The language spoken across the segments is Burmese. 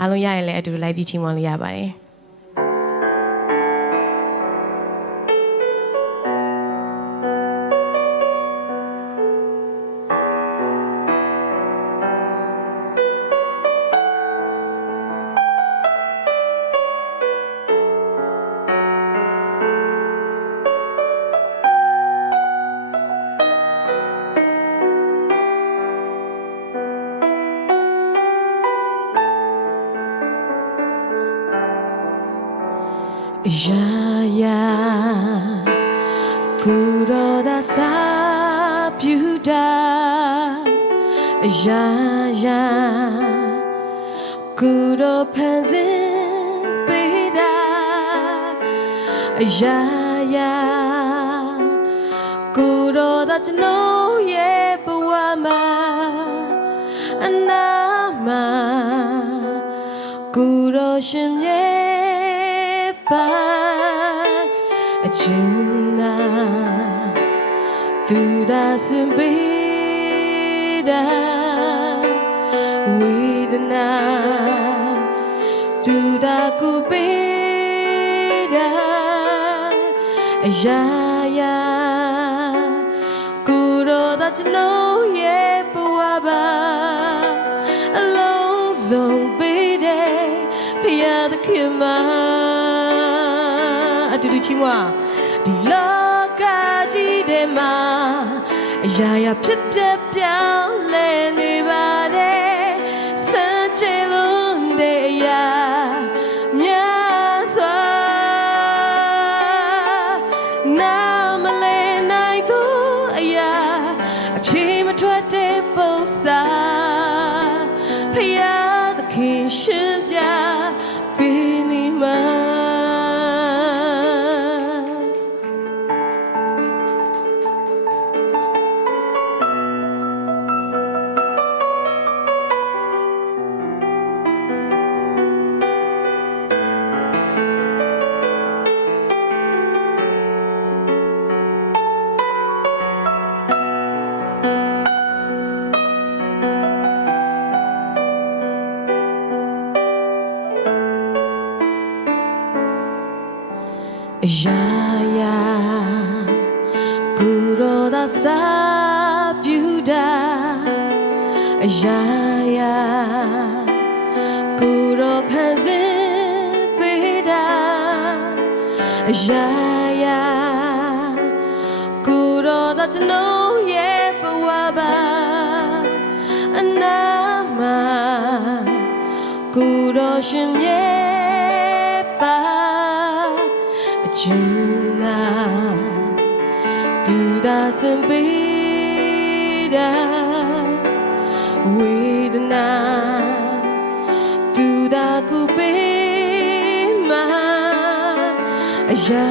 အားလုံးရရင်လည်းအတူတူလိုက်ပြီးချီးမွမ်းလို့ရပါတယ်呀呀，古老的沙布达，呀呀，古老潘子贝达，呀呀，古老的真诺也不完嘛，那么古老心也。China, tu da sembeda, widna, tu da kubeda, ya ya, kuro da chino ye puaba, alone zone bede, pia the kima. အတူတူချင်းဝဒီလောကကြီးထဲမှာအရာရာဖြစ်ပျက်ပြောင်းလဲနေပါတယ်စမ်းချင်လို့တဲ့အရာများစွာနာမလဲနိုင်သူအရာအပြေမထွက်တဲ့ပုံစံဖယားသခင်ရှင်ပြပေးနေမှာ呀呀，古老的沙布达，呀呀，古老潘子贝达，呀呀，古老的真诺也不完吧，那么古老心也吧。China, tu da sembeda, widna, tu da kubema, ya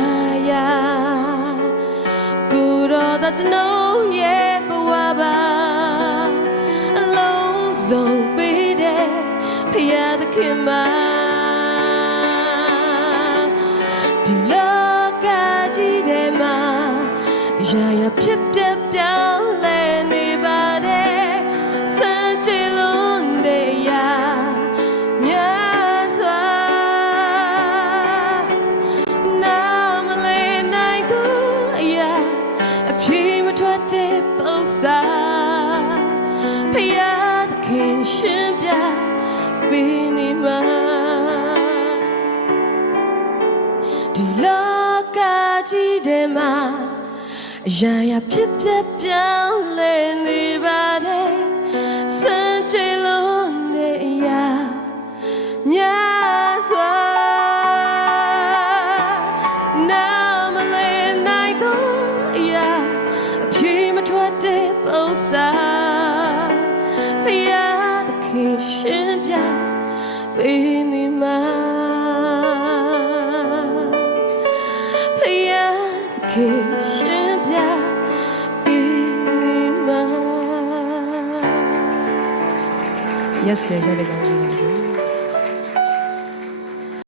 ya, kuro da chino ye buaba, alone zone bede, pia the kima.ရာရာဖြစ်ပျက်ပြောင်းလဲနေပါတယ်စမ်းချင်လို့တဲ့အရာများစွာနာမလဲနိုင်သူအရာအပြေမထွက်တဲ့ပုံစံဖယားသခင်ရှင်ပြပေးနေမှာဒီလောကကြီးထဲမှာရာရာဖြစ်ပျက်ပြောင်းလဲနေပါတယ်စမ်းချင်လို့တဲ့အရာများစွာနာမလဲနိုင်သောအရာအပြေမထွက်တဲ့ပုံစံဖယားသခင်ရှင်ပြပေးနေမှာဖယားသခင်ရှင်Yes, yeah, yeah, yeah.